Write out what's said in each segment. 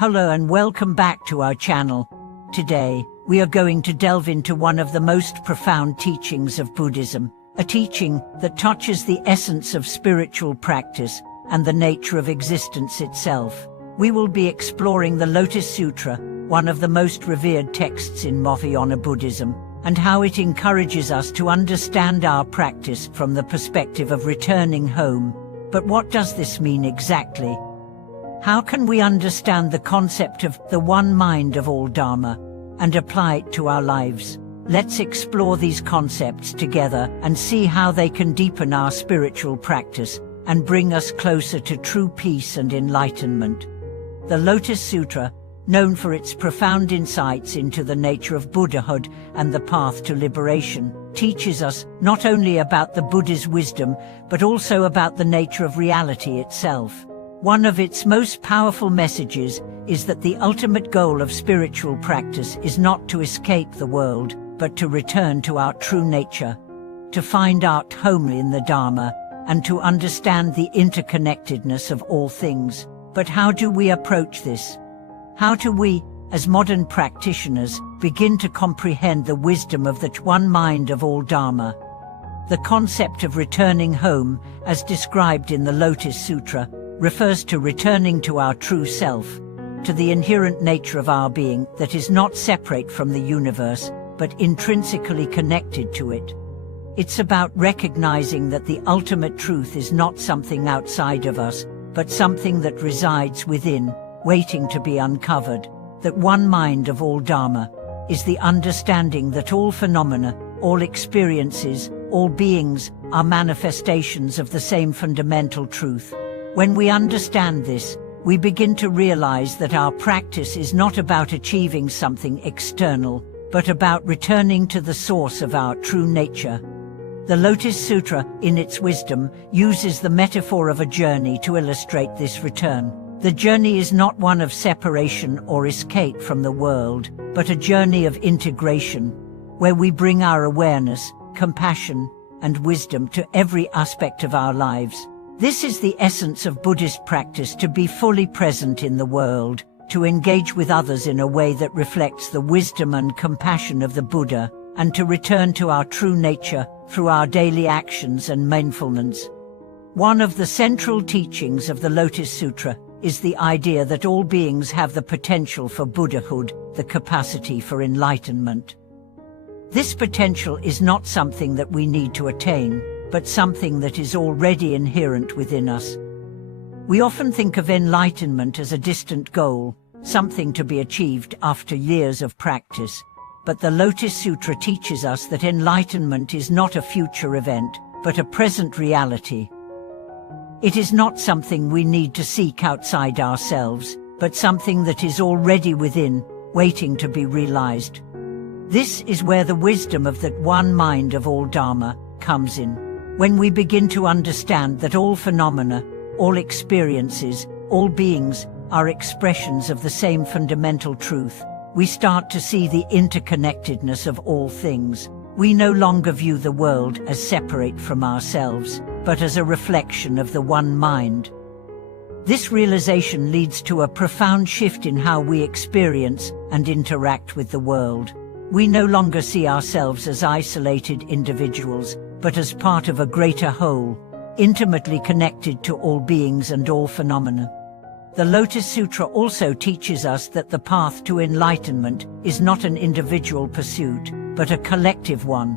Hello and welcome back to our channel. Today, we are going to delve into one of the most profound teachings of Buddhism, a teaching that touches the essence of spiritual practice and the nature of existence itself. We will be exploring the Lotus Sutra, one of the most revered texts in Mahayana Buddhism, and how it encourages us to understand our practice from the perspective of returning home. But what does this mean exactly? How can we understand the concept of the one mind of all Dharma and apply it to our lives? Let's explore these concepts together and see how they can deepen our spiritual practice and bring us closer to true peace and enlightenment. The Lotus Sutra, known for its profound insights into the nature of Buddhahood and the path to liberation, teaches us not only about the Buddha's wisdom, but also about the nature of reality itself. One of its most powerful messages is that the ultimate goal of spiritual practice is not to escape the world, but to return to our true nature, to find our home in the Dharma, and to understand the interconnectedness of all things. But how do we approach this? How do we, as modern practitioners, begin to comprehend the wisdom of the one mind of all Dharma? The concept of returning home, as described in the Lotus Sutra, refers to returning to our true self, to the inherent nature of our being that is not separate from the universe, but intrinsically connected to it. It's about recognizing that the ultimate truth is not something outside of us, but something that resides within, waiting to be uncovered. That one mind of all Dharma is the understanding that all phenomena, all experiences, all beings are manifestations of the same fundamental truth. When we understand this, we begin to realize that our practice is not about achieving something external, but about returning to the source of our true nature. The Lotus Sutra, in its wisdom, uses the metaphor of a journey to illustrate this return. The journey is not one of separation or escape from the world, but a journey of integration, where we bring our awareness, compassion, and wisdom to every aspect of our lives. This is the essence of Buddhist practice: to be fully present in the world, to engage with others in a way that reflects the wisdom and compassion of the Buddha, and to return to our true nature through our daily actions and mindfulness. One of the central teachings of the Lotus Sutra is the idea that all beings have the potential for Buddhahood, the capacity for enlightenment. This potential is not something that we need to attain, but something that is already inherent within us. We often think of enlightenment as a distant goal, something to be achieved after years of practice. But the Lotus Sutra teaches us that enlightenment is not a future event, but a present reality. It is not something we need to seek outside ourselves, but something that is already within, waiting to be realized. This is where the wisdom of that one mind of all Dharma comes in. When we begin to understand that all phenomena, all experiences, all beings are expressions of the same fundamental truth, we start to see the interconnectedness of all things. We no longer view the world as separate from ourselves, but as a reflection of the one mind. This realization leads to a profound shift in how we experience and interact with the world. We no longer see ourselves as isolated individuals, but as part of a greater whole, intimately connected to all beings and all phenomena. The Lotus Sutra also teaches us that the path to enlightenment is not an individual pursuit, but a collective one.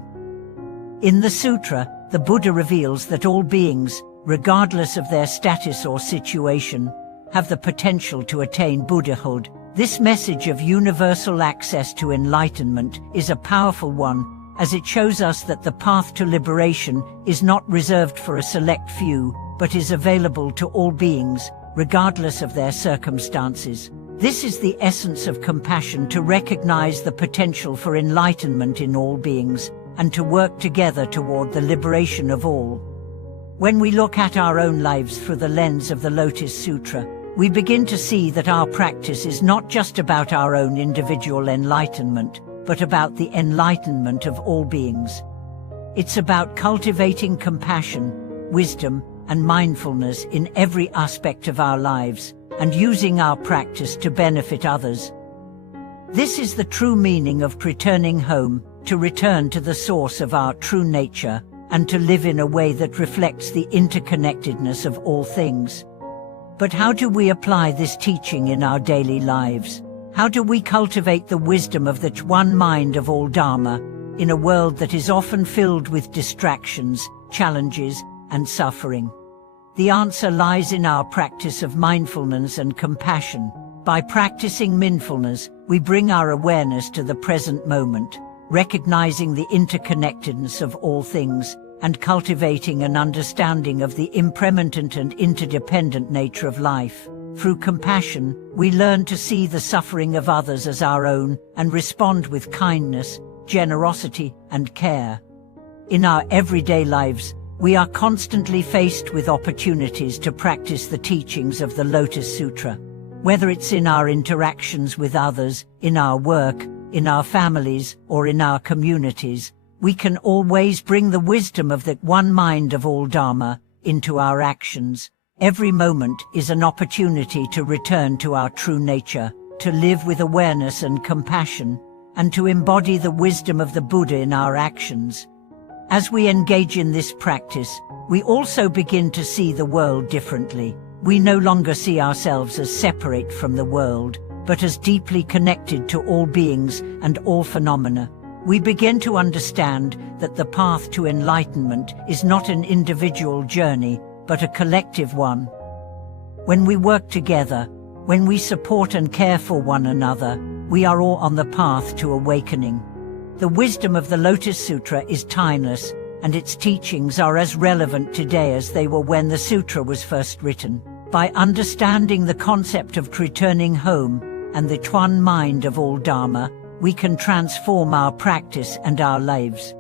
In the sutra, the Buddha reveals that all beings, regardless of their status or situation, have the potential to attain Buddhahood. This message of universal access to enlightenment is a powerful one, as it shows us that the path to liberation is not reserved for a select few, but is available to all beings, regardless of their circumstances. This is the essence of compassion: to recognize the potential for enlightenment in all beings, and to work together toward the liberation of all. When we look at our own lives through the lens of the Lotus Sutra, we begin to see that our practice is not just about our own individual enlightenment, but about the enlightenment of all beings. It's about cultivating compassion, wisdom, and mindfulness in every aspect of our lives, and using our practice to benefit others. This is the true meaning of returning home, to return to the source of our true nature, and to live in a way that reflects the interconnectedness of all things. But how do we apply this teaching in our daily lives? How do we cultivate the wisdom of the one mind of all Dharma, in a world that is often filled with distractions, challenges, and suffering? The answer lies in our practice of mindfulness and compassion. By practicing mindfulness, we bring our awareness to the present moment, recognizing the interconnectedness of all things, and cultivating an understanding of the impermanent and interdependent nature of life. Through compassion, we learn to see the suffering of others as our own, and respond with kindness, generosity, and care. In our everyday lives, we are constantly faced with opportunities to practice the teachings of the Lotus Sutra. Whether it's in our interactions with others, in our work, in our families, or in our communities, we can always bring the wisdom of the one mind of all Dharma into our actions. Every moment is an opportunity to return to our true nature, to live with awareness and compassion, and to embody the wisdom of the Buddha in our actions. As we engage in this practice, we also begin to see the world differently. We no longer see ourselves as separate from the world, but as deeply connected to all beings and all phenomena. We begin to understand that the path to enlightenment is not an individual journey, but a collective one. When we work together, when we support and care for one another, we are all on the path to awakening. The wisdom of the Lotus Sutra is timeless, and its teachings are as relevant today as they were when the sutra was first written. By understanding the concept of returning home and the one mind of all Dharma, we can transform our practice and our lives.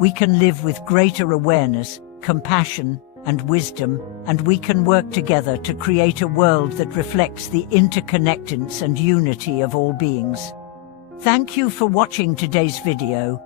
We can live with greater awareness, compassion, and wisdom, and we can work together to create a world that reflects the interconnectedness and unity of all beings. Thank you for watching today's video.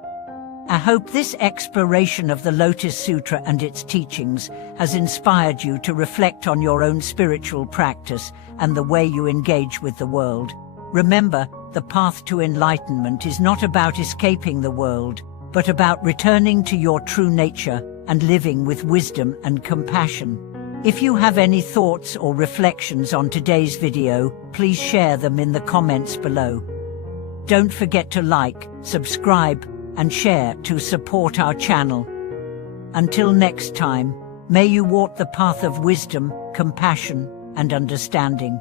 I hope this exploration of the Lotus Sutra and its teachings has inspired you to reflect on your own spiritual practice and the way you engage with the world. Remember, the path to enlightenment is not about escaping the world, but about returning to your true nature and living with wisdom and compassion. If you have any thoughts or reflections on today's video, please share them in the comments below. Don't forget to like, subscribe, and share to support our channel. Until next time, may you walk the path of wisdom, compassion, and understanding.